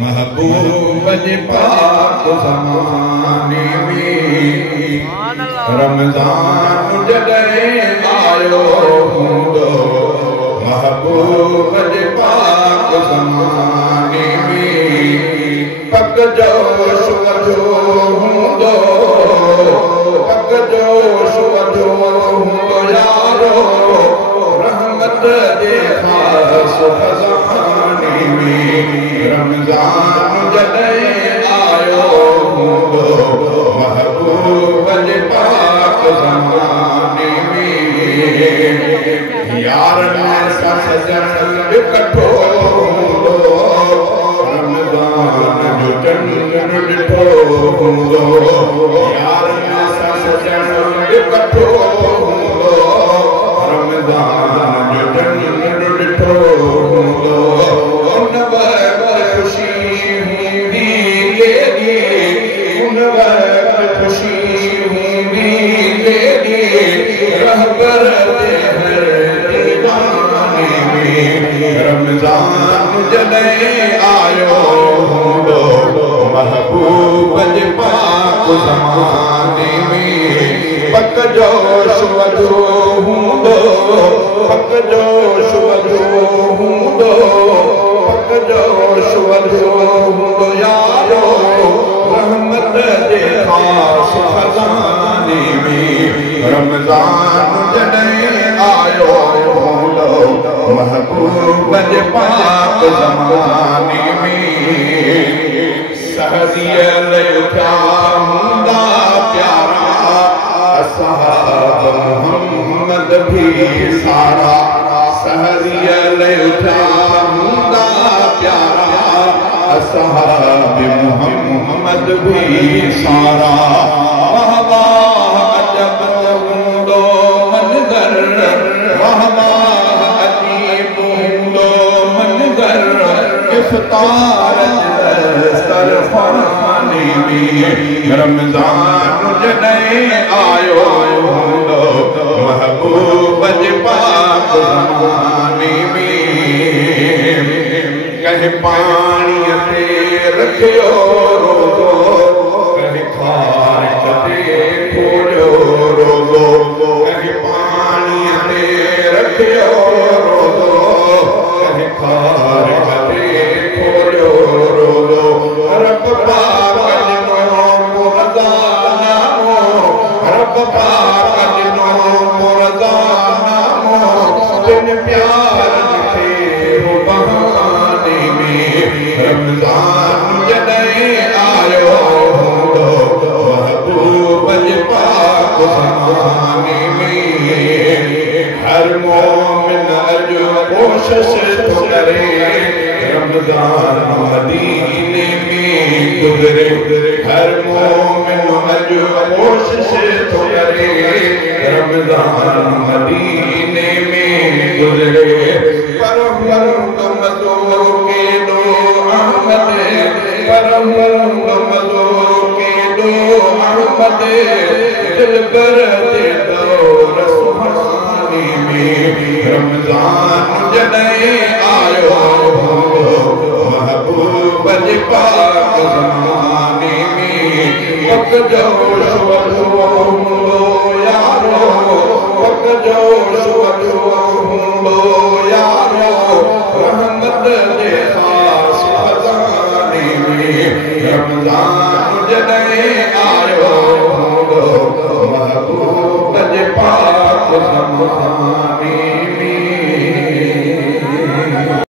महबूब जे पाक ज़माने में रमज़ान जॾहिं आयो हूंदो महबूब जे पाक ज़माने में पक जोश वधो हूंदो पक जोश वधो हूंदो यारो रहमत जे ख़ास ख़ज़ाने में रमज़ान जॾहिं आयो हूंदो महबूब जे पाक ज़माने में यारनि सां सजण इकठो हूंदो रमज़ान जो चंड ॾिठो हूंदो यारनि सां सजण इकठो हूंदो रमज़ान जो चंड ॾिठो हूंदो उन वक़्तु ख़ुशी हूंदी उन वक़्तु ख़ुशी हूंदी रहबर जे हर दीवाने में रमज़ान जॾहिं आयो हूंदो महबूब जे पाक ज़माने में पक जोश वधो हूंदो पक जोश वधो हूंदो पक जोश वधो हूंदो यारो रहमत जे ख़ास ख़ज़ाने में रमज़ान जॾहिं आयो हूंदो महबूब जे पाक ज़माने में सहरीअ लुठा हूंदा प्यारा असहाब मोहम्मद भी सारा सहरीअ लुठा हूंदा प्यारा असहाब मोहम्मद भी सारा वाह वाह अजब हूंदो मंज़र वाह वाह अजीब हूंदो मंज़र इफ़्तार सरफ़ाने में रमज़ान जॾहिं आयो हूंदो महबूब जे पाक ज़माने में कंहिं पाणीअ ते रखियो रोज़ो कंहिं खारक ते खोलियो रोज़ो कंहिं पाणीअ ते रखियो रोज़ो कंहिं खारक ते खोलियो रोज़ो रब पाक ॾिनो मुर्ज़ानामो रब पाक ॾिनो मुर्ज़ानामो तिन प्यारनि खे बहाने में रमज़ान जॾहिं आयो हूंदो महबूब जे पाक ज़माने में हर मोमिन अॼु कोशिश थो करे रमज़ान मदीने में गुज़रे हर मोमिन अॼु कोशिश थो करे रमज़ान मदीने में गुज़रे पर मज़ो केॾो अहमद पर मज़ो केॾो अहमद दिलबर जे दौर सुहाने में रमज़ान जॾहिं आयो महबूब जे पाक ज़माने में पक जोश वधो हूंदो यारो पक जोश वधो हूंदो यारो रहमत जे ख़ास ख़ज़ाने में रमज़ान जॾहिं आयो हूंदो महबूब जे पाक ज़माने